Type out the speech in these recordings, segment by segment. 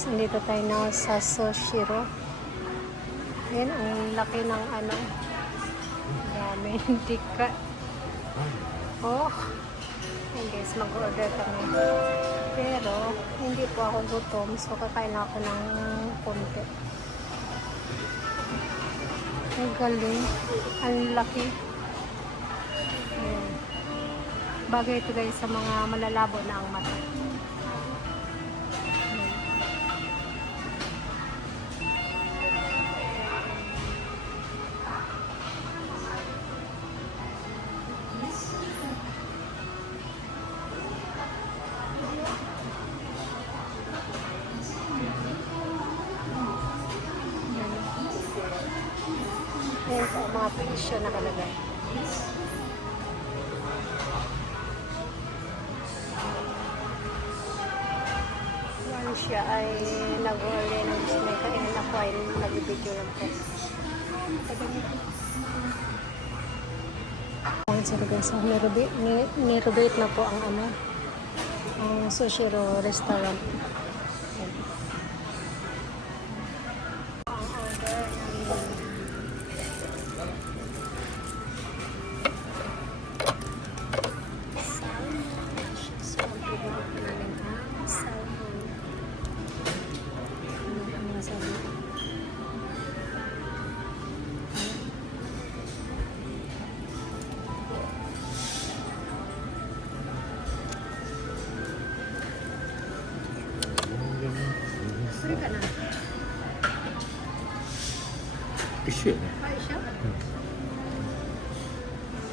guys, nandito tayo na sa Soshiro. Ayan, ang laki ng ano. Dami, hindi ka. Oh, ayan guys, mag-order kami. Pero, hindi po ako gutom. So, kakain ako ng konti. Ang galing. Ang laki. Ayan. Bagay ito guys sa mga malalabo na ang mata. Ayan po ang mga presyo nakalagay. Yan siya ay nag-order ng gusto may kainin ako ay nag-video lang po. Ayan sila guys. Nirobate na po ang ano, ang Soshiro restaurant. Ayan. Ang order Free ka na? Issue na. Ay, siya?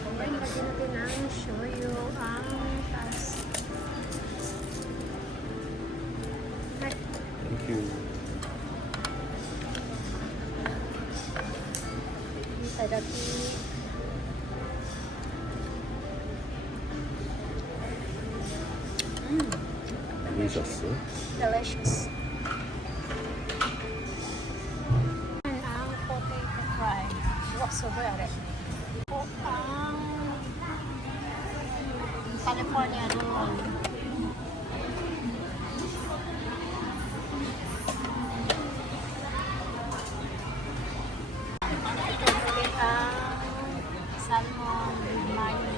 Ayan, lagyan natin ng shoyu ang taas. Ay, Thank you. itadaki. Delicious. Delicious. Ang potato fry. Waso bere. O ang California roll. Ito ulit ang salmon with mayonnaise.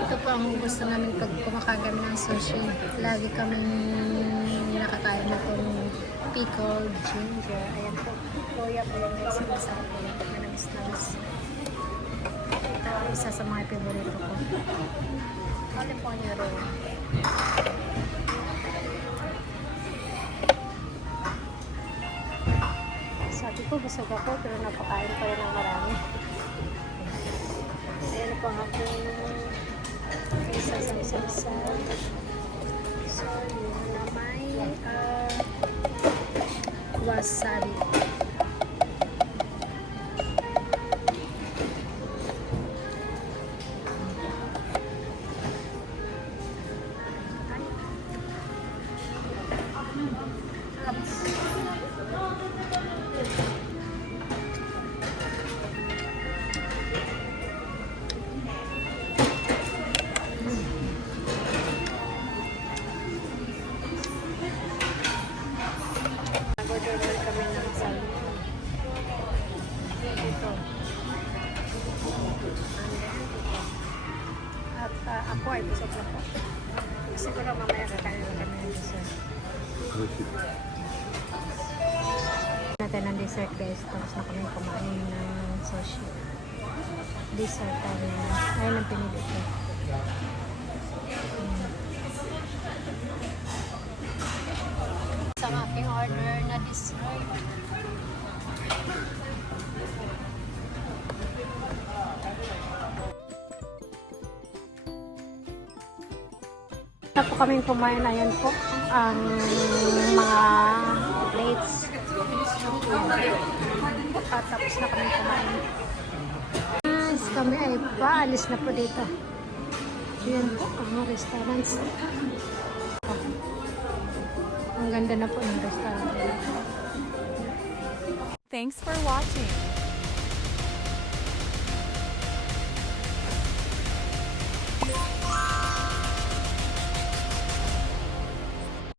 Ito po ang gusto namin pag kumakain kami ng sushi. Lagi kaming nakakain na itong pickled ginger. Ayan po. Kuya po yung guys. Masarap po. Manamis-namis. Ito ang isa sa mga favorito ko. California roll. Sabi ko, busog ako pero napakain pa rin ng marami. Ayan po ang aking isa-isa-isa. So, yun na may wasabi. Nag-order kami ng salmon. Ito. At ako ay busog na po. Siguro mamaya kakain na kami ng dessert. Natin ang dessert guys. Tapos na kami kumain ng sushi. Dessert tayo. Ayun ang pinili ko. Sa aking order na dessert. Tapos kaming kumain, ayan po ang mga plates. At tapos na kaming kumain. Yes, kami ay paalis na po dito. Ayan po ang restaurants. Ang ganda na po ng restaurant. Thanks for watching.